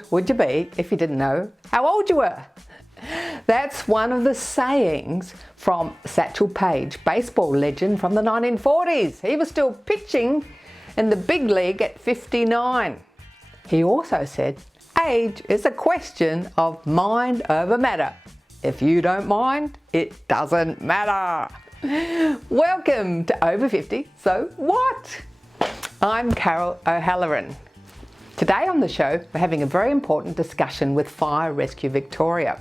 old would you be if you didn't know how old you were? That's one of the sayings from Satchel Paige, baseball legend from the 1940s. He was still pitching in the big league at 59. He also said, age is a question of mind over matter. If you don't mind, it doesn't matter. Welcome to Over 50, So What? I'm Carol O'Halloran. Today on the show, we're having a very important discussion with Fire Rescue Victoria.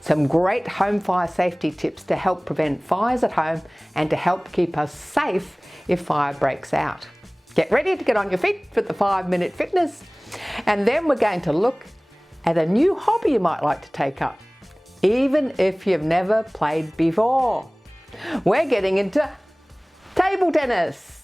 Some great home fire safety tips to help prevent fires at home and to help keep us safe if fire breaks out. Get ready to get on your feet for the 5-minute fitness. And then we're going to look at a new hobby you might like to take up, even if you've never played before. We're getting into table tennis.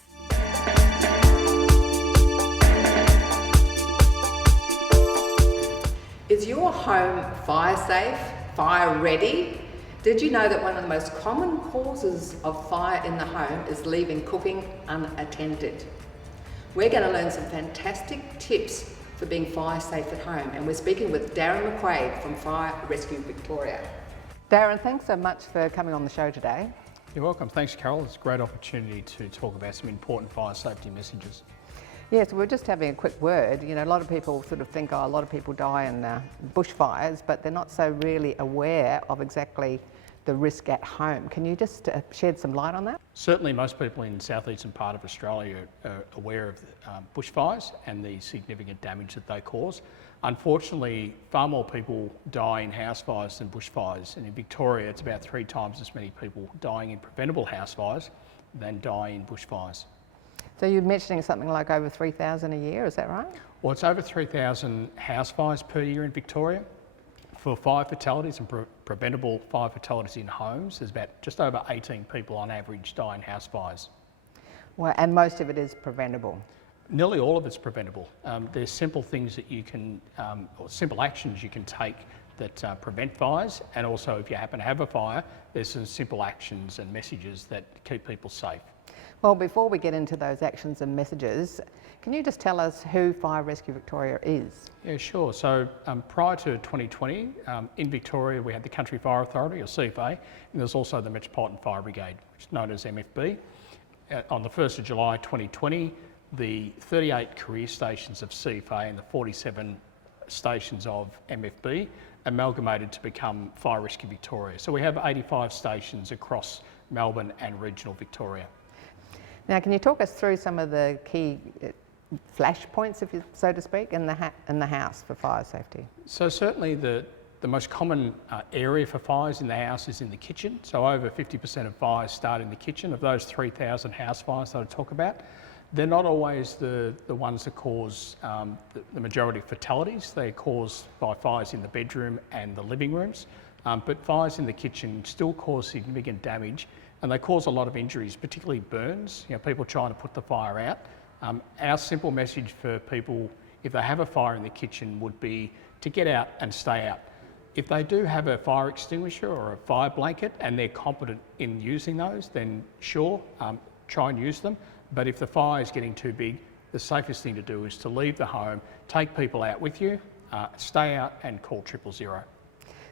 Is your home fire safe, fire ready? Did you know that one of the most common causes of fire in the home is leaving cooking unattended? We're going to learn some fantastic tips for being fire safe at home, and we're speaking with Darren McQuade from Fire Rescue Victoria. Darren, thanks so much for coming on the show today. You're welcome. Thanks, Carol. It's a great opportunity to talk about some important fire safety messages. Yes, we're just having a quick word. You know, a lot of people sort of think, a lot of people die in bushfires, but they're not so really aware of exactly the risk at home. Can you just shed some light on that? Certainly most people in the southeastern part of Australia are aware of bushfires and the significant damage that they cause. Unfortunately, far more people die in house fires than bushfires, and in Victoria it's about 3 times as many people dying in preventable house fires than die in bushfires. So you're mentioning something like over 3,000 a year, is that right? Well, it's over 3,000 house fires per year in Victoria. For fire fatalities and preventable fire fatalities in homes, there's about just over 18 people on average die in house fires. Well, and most of it is preventable. Nearly all of it's preventable. There's simple things that you can, or simple actions you can take that prevent fires, and also if you happen to have a fire, there's some simple actions and messages that keep people safe. Well, before we get into those actions and messages, can you just tell us who Fire Rescue Victoria is? Yeah, sure. So prior to 2020, in Victoria we had the Country Fire Authority, or CFA, and there's also the Metropolitan Fire Brigade, which is known as MFB. On the 1st of July 2020, the 38 career stations of CFA and the 47 stations of MFB amalgamated to become Fire Rescue Victoria. So we have 85 stations across Melbourne and regional Victoria. Now, can you talk us through some of the key flash points, if you, so to speak, in the house for fire safety? So certainly the most common area for fires in the house is in the kitchen. So over 50% of fires start in the kitchen. Of those 3,000 house fires that I talk about, they're not always the ones that cause the majority of fatalities. They're caused by fires in the bedroom and the living rooms. But fires in the kitchen still cause significant damage, and they cause a lot of injuries, particularly burns, people trying to put the fire out. Our simple message for people, if they have a fire in the kitchen, would be to get out and stay out. If they do have a fire extinguisher or a fire blanket and they're competent in using those, then sure, try and use them. But if the fire is getting too big, the safest thing to do is to leave the home, take people out with you, stay out and call 000.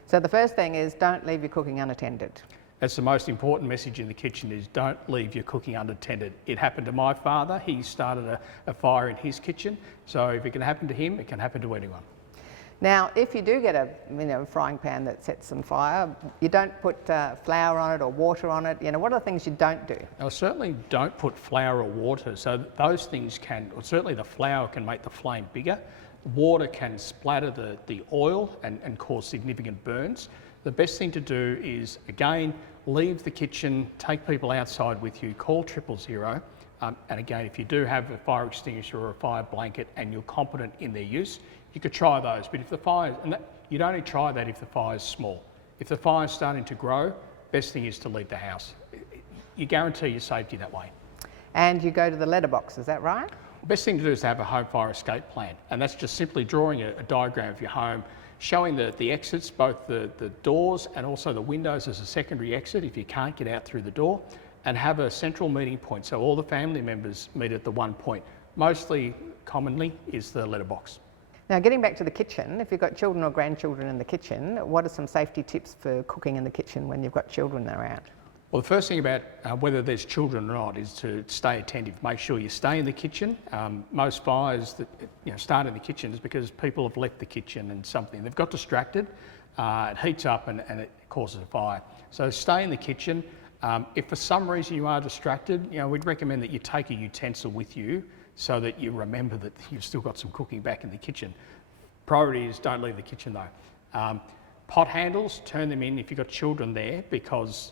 So the first thing is don't leave your cooking unattended. That's the most important message in the kitchen, is don't leave your cooking unattended. It happened to my father. He started a fire in his kitchen. So if it can happen to him, it can happen to anyone. Now, if you do get a frying pan that sets on fire, you don't put flour on it or water on it. What are the things you don't do? Now, certainly don't put flour or water. So those things can, or certainly the flour can make the flame bigger. Water can splatter the oil and cause significant burns. The best thing to do is, again, leave the kitchen, take people outside with you, call 000. And again, if you do have a fire extinguisher or a fire blanket and you're competent in their use, you could try those. But if the fire, you'd only try that if the fire's small. If the fire's starting to grow, best thing is to leave the house. You guarantee your safety that way. And you go to the letterbox, is that right? The best thing to do is to have a home fire escape plan, and that's just simply drawing a diagram of your home, showing the exits, both the doors and also the windows as a secondary exit if you can't get out through the door, and have a central meeting point so all the family members meet at the one point. Mostly, commonly, is the letterbox. Now, getting back to the kitchen, if you've got children or grandchildren in the kitchen, what are some safety tips for cooking in the kitchen when you've got children around? Well, the first thing about whether there's children or not is to stay attentive. Make sure you stay in the kitchen. Most fires that start in the kitchen is because people have left the kitchen and they've got distracted. It heats up and it causes a fire. So stay in the kitchen. If for some reason you are distracted, we'd recommend that you take a utensil with you so that you remember that you've still got some cooking back in the kitchen. Priority is don't leave the kitchen though. Pot handles, turn them in if you've got children there, because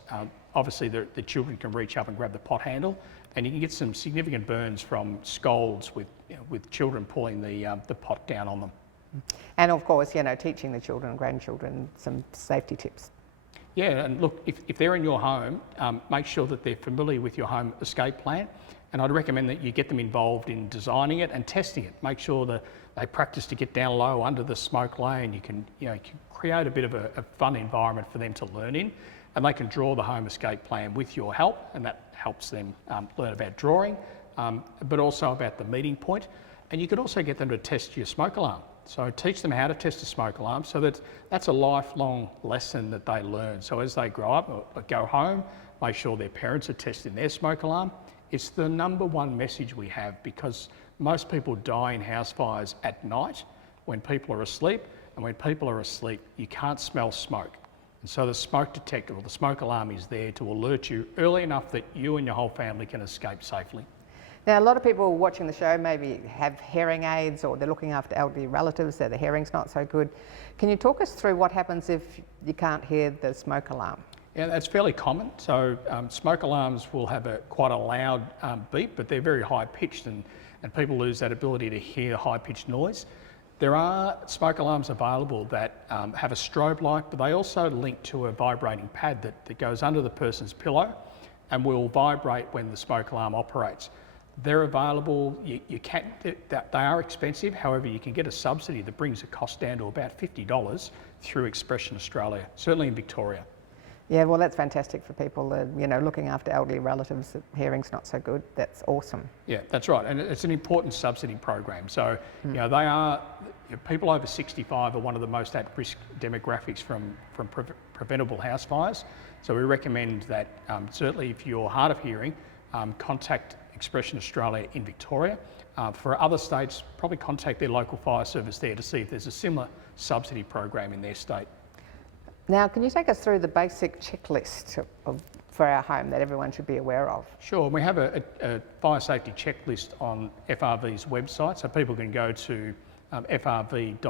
obviously the children can reach up and grab the pot handle, and you can get some significant burns from scalds with children pulling the pot down on them. And of course, teaching the children and grandchildren some safety tips. Yeah, and look, if they're in your home, make sure that they're familiar with your home escape plan. And I'd recommend that you get them involved in designing it and testing it. Make sure that they practice to get down low under the smoke lane. You can create a bit of a fun environment for them to learn in, and they can draw the home escape plan with your help, and that helps them learn about drawing, but also about the meeting point. And you could also get them to test your smoke alarm. So teach them how to test a smoke alarm, so that's a lifelong lesson that they learn. So as they grow up or go home, make sure their parents are testing their smoke alarm. It's the number one message we have, because most people die in house fires at night when people are asleep, and when people are asleep, you can't smell smoke. And so the smoke detector or the smoke alarm is there to alert you early enough that you and your whole family can escape safely. Now, a lot of people watching the show maybe have hearing aids, or they're looking after elderly relatives, so the hearing's not so good. Can you talk us through what happens if you can't hear the smoke alarm? Yeah, that's fairly common. So smoke alarms will have quite a loud beep, but they're very high pitched, and people lose that ability to hear high pitched noise. There are smoke alarms available that have a strobe light, but they also link to a vibrating pad that goes under the person's pillow and will vibrate when the smoke alarm operates. They're available. They are expensive. However, you can get a subsidy that brings the cost down to about $50 through Expression Australia, certainly in Victoria. Yeah, well, that's fantastic for people, looking after elderly relatives. The hearing's not so good. That's awesome. Yeah, that's right, and it's an important subsidy program. So, people over 65 are one of the most at-risk demographics from preventable house fires. So we recommend that certainly if you're hard of hearing, contact Expression Australia in Victoria. For other states, probably contact their local fire service there to see if there's a similar subsidy program in their state. Now, can you take us through the basic checklist for our home that everyone should be aware of? Sure, we have a fire safety checklist on FRV's website, so people can go to frv.vic.gov.au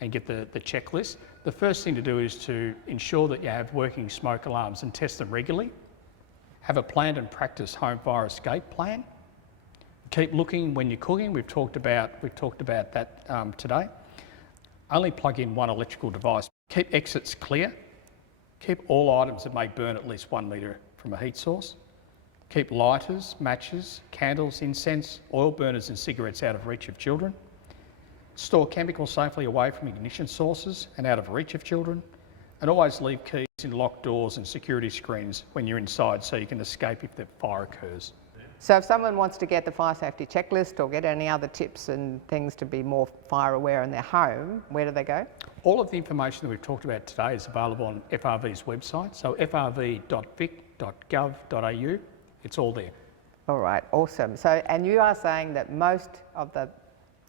and get the checklist. The first thing to do is to ensure that you have working smoke alarms and test them regularly. Have a planned and practiced home fire escape plan. Keep looking when you're cooking. We've talked about that today. Only plug in one electrical device. Keep exits clear. Keep all items that may burn at least 1 metre from a heat source. Keep lighters, matches, candles, incense, oil burners and cigarettes out of reach of children. Store chemicals safely away from ignition sources and out of reach of children. And always leave keys in locked doors and security screens when you're inside so you can escape if the fire occurs. So if someone wants to get the fire safety checklist or get any other tips and things to be more fire aware in their home, where do they go? All of the information that we've talked about today is available on FRV's website, so frv.vic.gov.au. It's all there. All right, awesome. So, and you are saying that most of the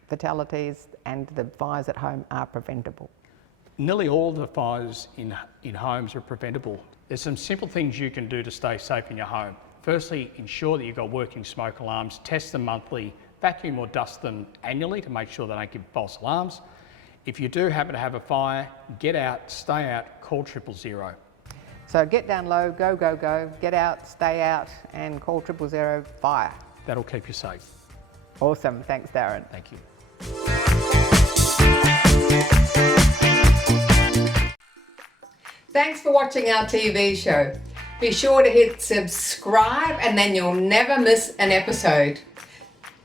fatalities and the fires at home are preventable? Nearly all the fires in homes are preventable. There's some simple things you can do to stay safe in your home. Firstly, ensure that you've got working smoke alarms, test them monthly, vacuum or dust them annually to make sure they don't give false alarms. If you do happen to have a fire, get out, stay out, call 000. So get down low, go, go, go, get out, stay out and call 000 fire. That'll keep you safe. Awesome, thanks Darren. Thank you. Thanks for watching our TV show. Be sure to hit subscribe and then you'll never miss an episode.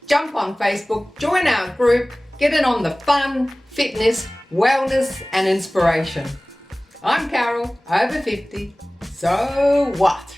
Jump on Facebook, join our group, get in on the fun, fitness, wellness and inspiration. I'm Carol, over 50, so what?